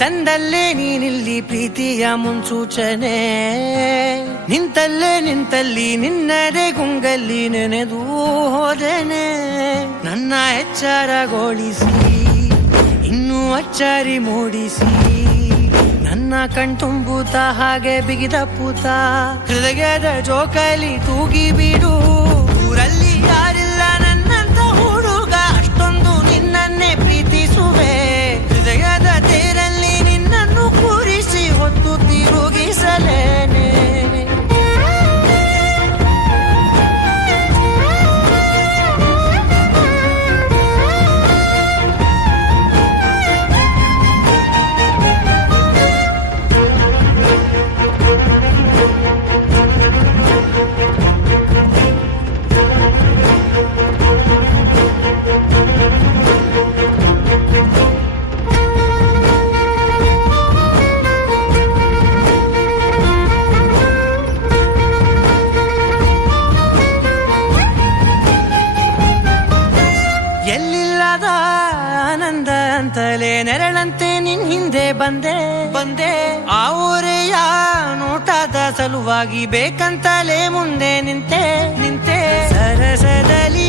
ತಂದಲ್ಲೇ ನೀನಿಲ್ಲಿ ಪ್ರೀತಿಯ ಮುನ್ಸೂಚನೆ, ನಿಂತಲ್ಲಿ ನಿನ್ನದೇ ಗುಂಗಲ್ಲಿ ನೆನೆದು ಹೋದೆನೆ. ನನ್ನ ಎಚ್ಚರಗೊಳಿಸಿ ಇನ್ನೂ ಅಚ್ಚರಿ ಮೂಡಿಸಿ, ನನ್ನ ಕಣ್ತುಂಬುತ್ತ ಹಾಗೆ ಬಿಗಿದ ಪೂತ, ಹೃದಯದ ಜೋಕಾಲಿ ತೂಗಿ ಬಿಡು. ಊರಲ್ಲಿ ಯಾರಿಲ್ಲ ನನ್ನಂತ ಹುಡುಗ, ಅಷ್ಟೊಂದು ನಿನ್ನನ್ನೇ ಪ್ರೀತಿಸುವೆ. ಹೃದಯದ ತೇರಲ್ಲಿ ನಿನ್ನನ್ನು ಕೂರಿಸಿ ಹೊತ್ತು ತಿರುಗಿಸಲೇನೆ. ಎಲ್ಲಿಲ್ಲದ ಆನಂದ ಅಂತಲೇ ನೆರಳಂತೆ ನಿನ್ ಹಿಂದೆ ಬಂದೆ. ಆ ಊರೆಯ ನೋಟದ ಸಲುವಾಗಿ ಬೇಕಂತಲೇ ಮುಂದೆ ನಿಂತೆ. ಸರಸದಲ್ಲಿ